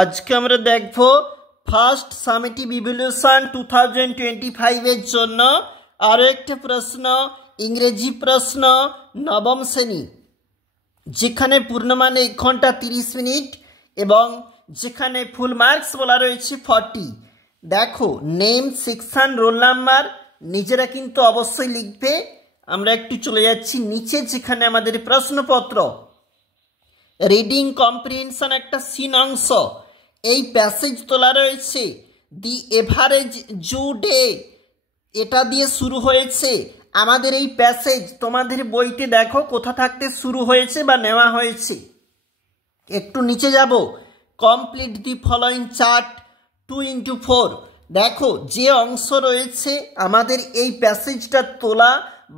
আজকে আমরা দেখব ফার্স্ট সামেটিভ ইভ্যালুয়েশন 2025 এর জন্য আরো একটা প্রশ্ন, ইংরেজি প্রশ্ন, নবম শ্রেণী, যেখানে পূর্ণমান 1 ঘন্টা 30 মিনিট এবং যেখানে ফুল মার্কস বলা রয়েছে 40। দেখো নেম, সেকশন, রোল নাম্বার নিজেরা কিন্তু অবশ্যই লিখবে। আমরা একটু চলে যাচ্ছি নিচে, যেখানে আমাদের প্রশ্নপত্র রিডিং কম্প্রিহেনশন একটা সিন অংশ, এই প্যাসেজ তোলা রয়েছে। দি এভারেজ জু ডে, এটা দিয়ে শুরু হয়েছে আমাদের এই প্যাসেজ। তোমাদের বইতে দেখো কোথা থাকতে শুরু হয়েছে বা নেওয়া হয়েছে। একটু নিচে যাব, complete the following chart 2x4। দেখো যে অংশ রয়েছে আমাদের এই প্যাসেজটা তোলা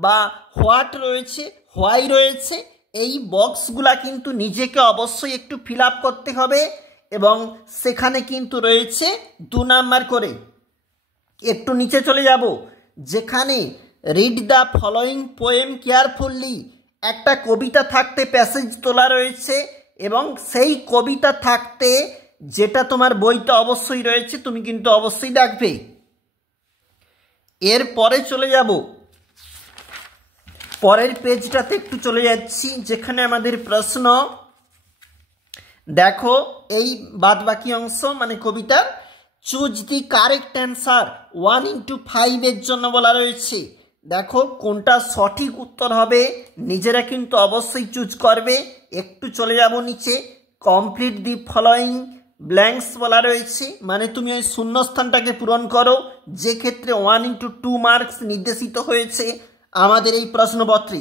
বা হোয়াট রয়েছে, হোয়াই রয়েছে, এই বক্সগুলা কিন্তু নিজেকে অবশ্যই একটু ফিল আপ করতে হবে এবং সেখানে কিন্তু রয়েছে 2 নাম্বার করে। একটু নিচে চলে যাব, যেখানে read the following poem carefully, একটা কবিতা থাকতে প্যাসেজ তোলা রয়েছে এবং সেই কবিতা থাকতে যেটা তোমার বইতে অবশ্যই রয়েছে তুমি কিন্তু অবশ্যই দেখবে। এরপরে চলে যাব, পরের পেজটাতে একটু চলে যাচ্ছি, যেখানে আমাদের প্রশ্ন। দেখো এই বাদ বাকি অংশ মানে কবিতার choose the correct answer 1x5 এর জন্য বলা রয়েছে। দেখো কোনটা সঠিক উত্তর হবে নিজেরা কিন্তু অবশ্যই চুজ করবে। একটু চলে যাব নিচে, কমপ্লিট দি ফলোয়িং ব্ল্যাঙ্কস বলা রয়েছে, মানে তুমি ওই শূন্যস্থানটাকে পূরণ করো, যে ক্ষেত্রে 1x2 মার্কস নির্দেশিত হয়েছে আমাদের এই প্রশ্নপত্রে।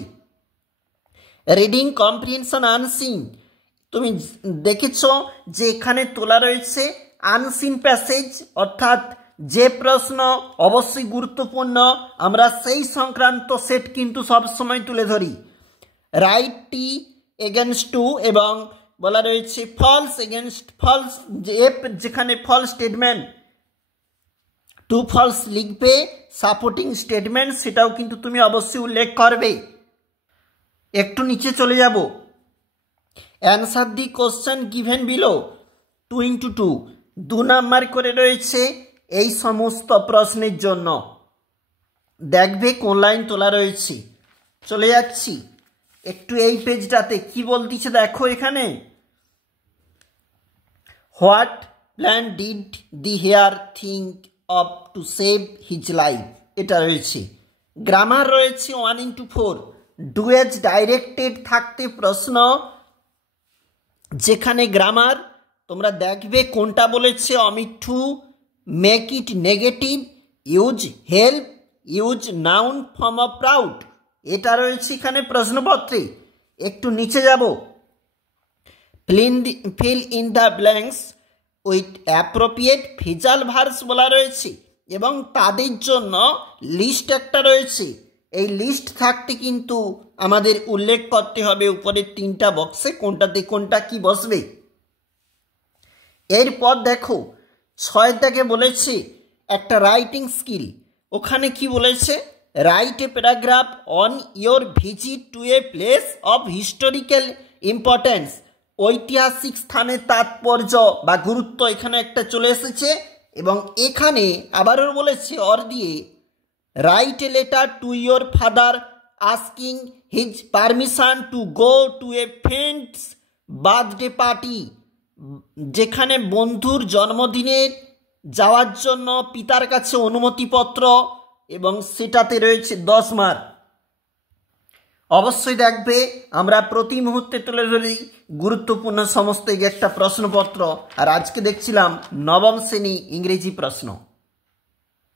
রিডিং কম্প্রিহেনশন আনসিন, তুমি দেখেছ যে এখানে তোলা রয়েছে আনসিন প্যাসেজ, অর্থাৎ যে প্রশ্ন অবশ্যই গুরুত্বপূর্ণ আমরা সেই সংক্রান্ত সেট কিন্তু সবসময় তুলে ধরি। রাইট টি এগেনস্ট টু, এবং বলা রয়েছে ফলস এগেনস্ট ফলস, যেখানে ফলস স্টেটমেন্ট টু ফলস লিখবে, সাপোর্টিং স্টেটমেন্ট সেটাও কিন্তু তুমি অবশ্যই উল্লেখ করবে। একটু নিচে চলে যাব, answer the question given below 2x2, 2 number করে রয়েছে এই সমস্ত প্রশ্নের জন্য। দেখবে কোন লাইন তোলা রয়েছে। চলে যাচ্ছি একটু এই পেজটাতে, কি বলতেছে দেখো এখানে, what plan did the hare think of to save his life, এটা রয়েছে। গ্রামার রয়েছে 1x4, ডুয়েজ ডাইরেক্টেড থাকতে প্রশ্ন, যেখানে গ্রামার তোমরা দেখবে কোনটা বলেছে, omit to, make it negative, use help, use noun form of proud, এটা রয়েছে এখানে প্রশ্নপত্রে। একটু নিচে যাব, fill in the blanks with appropriate phrasal verbs বলা রয়েছে এবং তাদের জন্য লিস্ট একটা রয়েছে। এই লিস্ট থাকতে কিন্তু আমাদের উল্লেখ করতে হবে উপরের 3টা বক্সে কোনটাতে কোনটা কি বসবে। এরপর দেখো 6 বলেছে একটা রাইটিং স্কিল, ওখানে কি বলেছে, write a paragraph on your visit to a place of historical importance, ঐতিহাসিক স্থানের তাৎপর্য বা গুরুত্ব এখানে একটা চলে এসেছে। এবং এখানে আবারও বলেছে অর দিয়ে, write a letter to your father asking his permission to go to A friends birthday party, যেখানে বন্ধুর জন্মদিনের যাওয়ার জন্য পিতার কাছে অনুমতিপত্র, এবং সেটাতে রয়েছে 10 মার্ক। অবশ্যই দেখবে আমরা প্রতি মুহূর্তে তুলে ধরি গুরুত্বপূর্ণ সমস্ত একটা প্রশ্নপত্র, আর আজকে দেখছিলাম নবম শ্রেণী ইংরেজি প্রশ্ন।